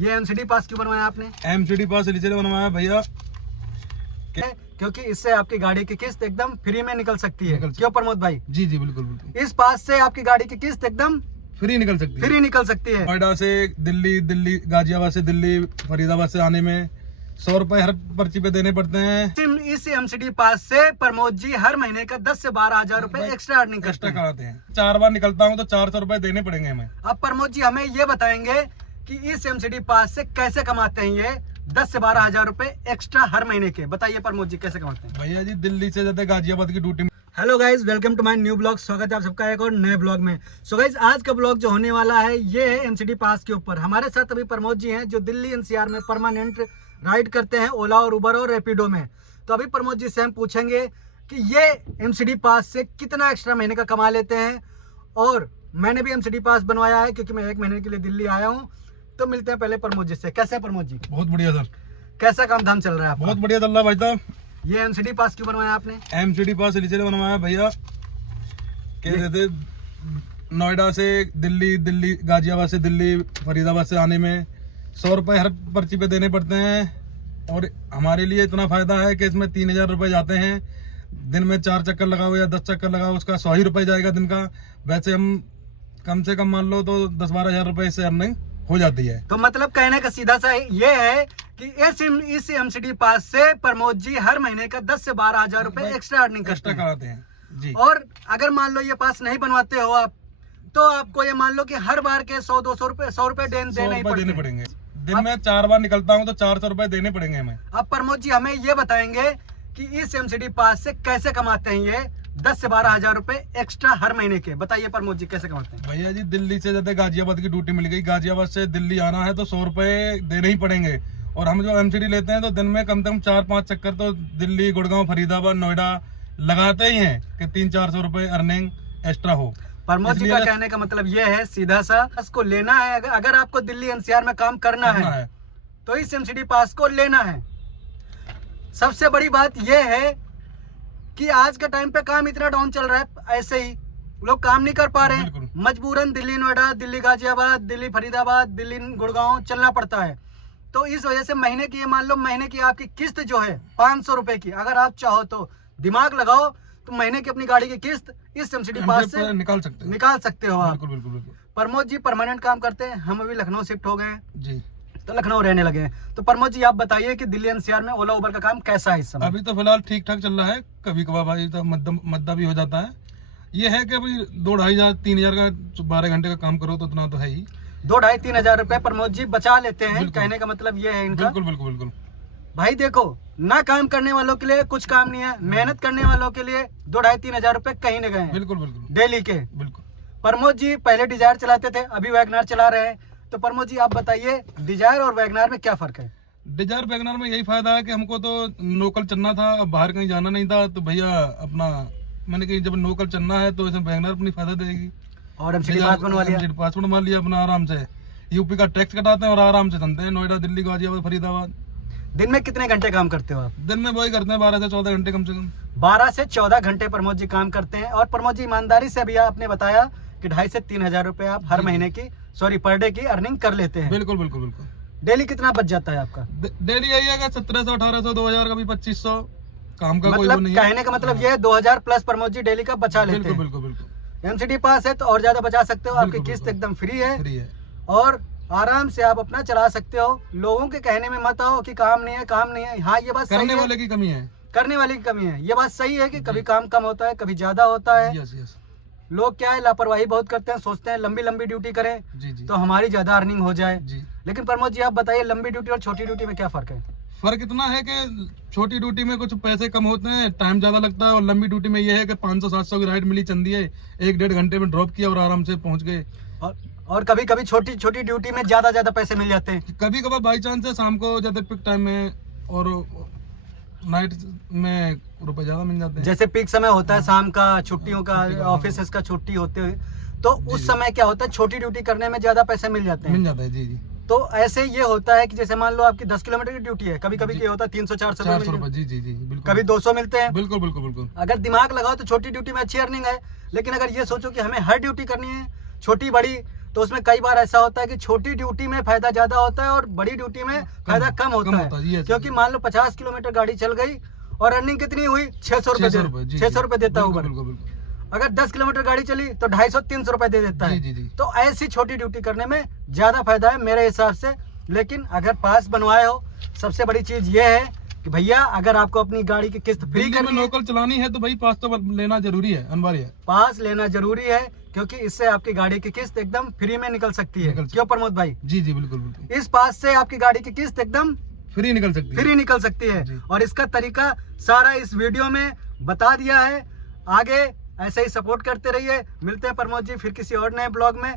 ये एमसीडी पास क्यों बनवाया आपने? एमसीडी पास इसलिए बनवाया भैया क्योंकि इससे आपकी गाड़ी की किस्त एकदम फ्री में निकल सकती है। क्यों प्रमोद भाई? जी जी बिल्कुल बिल्कुल। इस पास से आपकी गाड़ी की किस्त एकदम फ्री निकल सकती है। नोएडा से दिल्ली, गाजियाबाद से दिल्ली, फरीदाबाद से आने में 100 रुपए हर पर्ची पे देने पड़ते हैं। इस एमसीडी पास से प्रमोद जी हर महीने का 10 से 12 हजार रुपए एक्स्ट्रा अर्निंग कराते हैं। 4 बार निकलता हूँ तो 400 रुपए देने पड़ेंगे हमें। अब प्रमोद जी हमें ये बताएंगे कि इस एमसीडी पास से कैसे कमाते हैं ये 10 से 12 हजार रुपए एक्स्ट्रा हर महीने के। बताइए प्रमोद जी कैसे कमाते हैं? भैया जी दिल्ली से जाते गाजियाबाद की duty. Hello guys, welcome to my new blog. स्वागत है आप सबका एक और नए ब्लॉग में। सो गाइज आज का ब्लॉग जो होने वाला है ये है एमसीडी पास के ऊपर। हमारे साथ अभी प्रमोद जी हैं जो दिल्ली एनसीआर में परमानेंट राइड करते हैं ओला और उबर और रैपिडो में। तो अभी प्रमोद जी से हम पूछेंगे कि ये एमसीडी पास से कितना एक्स्ट्रा महीने का कमा लेते हैं। और मैंने भी एमसीडी पास बनवाया है क्योंकि मैं 1 महीने के लिए दिल्ली आया हूँ। तो मिलते हैं पहले प्रमोद जी से। कैसे है प्रमोद जी? बहुत बढ़िया सर। कैसा काम धाम चल रहा है आपका? बहुत बढ़िया चल रहा है भाई साहब। ये एमसीडी पास क्यों बनवाया आपने? एमसीडी पास इसलिए बनवाया भैया कहते थे नोएडा से दिल्ली, गाजियाबाद से दिल्ली, फरीदाबाद से आने में 100 रुपए हर पर्ची पे देने पड़ते हैं। और हमारे लिए इतना फायदा है कि इसमें 3000 रुपए जाते हैं। दिन में 4 चक्कर लगाओ या 10 चक्कर लगाओ उसका 100 ही रुपए जाएगा दिन का। वैसे हम कम से कम मान लो तो 10-12 हजार रुपए से अर्निंग हो जाती है। तो मतलब कहने का सीधा सा ये है कि इस एमसीडी पास से प्रमोद जी हर महीने का 10 से 12 हजार रुपए एक्स्ट्रा अर्निंग कराते हैं जी। और अगर मान लो ये पास नहीं बनवाते हो आप तो आपको ये मान लो कि हर बार के 100-200 रुपए 100 रुपए देने पड़ेंगे। दिन में 4 बार निकलता हूँ तो 400 रुपए देने पड़ेंगे हमें। अब प्रमोद जी हमें ये बताएंगे कि इस एमसीडी पास से कैसे कमाते हैं ये 10 से 12 हजार रुपए एक्स्ट्रा हर महीने के। बताइए प्रमोद जी कैसे कमाते हैं? भैया जी दिल्ली से जाते गाजियाबाद की ड्यूटी मिल गई, गाजियाबाद से दिल्ली आना है तो 100 रुपए देने ही पड़ेंगे। और हम जो एमसीडी लेते हैं तो दिन में कम से कम 4-5 चक्कर तो दिल्ली, गुड़गांव, फरीदाबाद, नोएडा लगाते ही हैं कि 300-400 रुपए अर्निंग एक्स्ट्रा हो। प्रमोद जी का कहने का मतलब ये है सीधा सा, इसको लेना है। अगर आपको दिल्ली एनसीआर में काम करना है तो इस एमसीडी पास को लेना है। सबसे बड़ी बात यह है कि आज के टाइम पे काम इतना डाउन चल रहा है, ऐसे ही लोग काम नहीं कर पा रहे हैं। मजबूरन दिल्ली नोएडा, दिल्ली गाजियाबाद, दिल्ली फरीदाबाद, दिल्ली गुड़गांव चलना पड़ता है। तो इस वजह से महीने की, मान लो महीने की आपकी किस्त जो है 500 रुपए की, अगर आप चाहो तो दिमाग लगाओ तो महीने की अपनी गाड़ी की किस्त इस एमसीडी पास से निकाल सकते हो आप। बिल्कुल। प्रमोद जी परमानेंट काम करते हैं, हम अभी लखनऊ शिफ्ट हो गए हैं जी, तो लखनऊ रहने लगे हैं। तो प्रमोद जी आप बताइए कि दिल्ली एनसीआर में ओला उबर का काम कैसा है इस समय? अभी तो फिलहाल ठीक ठाक चल रहा है। कभी कभार भाई तो मद्दा भी हो जाता है। ये है कि अभी 2-2,500-3,000 का 12 घंटे का काम करो तो उतना तो है ही। 2-2,5-3 हजार रुपए प्रमोद जी बचा लेते हैं। कहने का मतलब ये है इनका। बिल्कुल। भाई देखो, ना काम करने वालों के लिए कुछ काम नहीं है, मेहनत करने वालों के लिए 2-2,5-3 हजार रुपए कहीं न गए। बिल्कुल डेली के। बिल्कुल। प्रमोद जी पहले डिजायर चलाते थे, अभी वैगनार चला रहे हैं। तो प्रमोद जी आप बताइए डिजायर और वैगनार में क्या फर्क है? डिजायर वैगनार में यही फायदा है कि हमको तो लोकल चलना था, अब बाहर कहीं जाना नहीं था। तो भैया अपना मैंने कहा जब लोकल चलना है तो इसमें वैगनार अपनी फायदा देगी। और एमसीडी पास बनवा लिया, पासपोर्ट बनवा लिया अपना आराम से। यूपी का टैक्स कटाते हैं और आराम से चलते हैं नोएडा, दिल्ली, गाजियाबाद, फरीदाबाद। दिन में कितने घंटे काम करते हो आप? दिन में वही करते हैं 12 से 14 घंटे कम से कम। 12 से 14 घंटे प्रमोद जी काम करते हैं। और प्रमोद जी ईमानदारी से अभी आपने बताया कि 2,500 से 3 हजार रुपए आप हर महीने की, सॉरी पर डे की अर्निंग कर लेते हैं। बिल्कुल। डेली कितना बच जाता है आपका? डेली यही है 1700, 1800, 2000, कभी 2500 काम का मतलब कोई नहीं। कहने का मतलब ये है 2000 प्लस प्रमोद जी डेली का बचा लेते हैं। बिल्कुल। एमसीडी पास है तो और ज्यादा बचा सकते हो। आपकी किस्त एकदम फ्री है और आराम से आप अपना चला सकते हो। लोगों के कहने में मत आओ कि काम नहीं है। हाँ ये बात सही है, करने वाले की कमी है। करने वाले की कमी है। ये बात सही है कि कभी काम कम होता है, कभी ज्यादा होता है। यस। लोग क्या है लापरवाही बहुत करते हैं, सोचते हैं लंबी ड्यूटी करें जी। तो हमारी ज्यादा अर्निंग हो जाए जी। लेकिन प्रमोद जी आप बताइए लंबी ड्यूटी और छोटी ड्यूटी में क्या फर्क है? फर्क इतना है कि छोटी ड्यूटी में कुछ पैसे कम होते हैं, टाइम ज्यादा लगता है। और लंबी ड्यूटी में ये है कि 500-700 की राइड मिली, चंदी है, 1-1.5 घंटे में ड्रॉप किया और आराम से पहुंच गए। और कभी छोटी ड्यूटी में ज्यादा पैसे मिल जाते हैं। कभी कभार बाई चांस है शाम को जाते पिक टाइम में और नाइट में रुपए ज्यादा मिल जाते हैं। जैसे पीक समय होता है शाम का, छुट्टियों का, ऑफिस का छुट्टी होते हुए, तो उस समय क्या होता है छोटी ड्यूटी करने में ज्यादा पैसे मिल जाते हैं। जी। तो ऐसे ये होता है कि जैसे मान लो आपकी 10 किलोमीटर की ड्यूटी है, कभी क्या होता है 300-400 रुपए। जी बिल्कुल। कभी 200 मिलते हैं। बिल्कुल। अगर दिमाग लगाओ तो छोटी ड्यूटी में अच्छी अर्निंग है। लेकिन अगर ये सोचो कि हमें हर ड्यूटी करनी है, छोटी बड़ी तो उसमें कई बार ऐसा होता है कि छोटी ड्यूटी में फायदा ज्यादा होता है और बड़ी ड्यूटी में फायदा कम होता है, क्योंकि मान लो 50 किलोमीटर गाड़ी चल गई और रनिंग कितनी हुई 600 रुपए, 600 रुपए देता है ऊबर। अगर 10 किलोमीटर गाड़ी चली तो 250-300 रुपए दे देता है। तो ऐसी छोटी ड्यूटी करने में ज्यादा फायदा है मेरे हिसाब से। लेकिन अगर पास बनवाए हो, सबसे बड़ी चीज ये है कि भैया अगर आपको अपनी गाड़ी की किस्त फ्री करनी है, लोकल चलानी है, तो भाई पास तो लेना जरूरी है, अनिवार्य है। पास लेना जरूरी है, क्योंकि इससे आपकी गाड़ी की किस्त एकदम फ्री में निकल सकती है। क्यों प्रमोद भाई? जी जी बिल्कुल बिल्कुल। इस पास से आपकी गाड़ी की किस्त एकदम फ्री निकल सकती है। और इसका तरीका सारा इस वीडियो में बता दिया है। आगे ऐसे ही सपोर्ट करते रहिए। मिलते हैं प्रमोद जी फिर किसी और नए ब्लॉग में।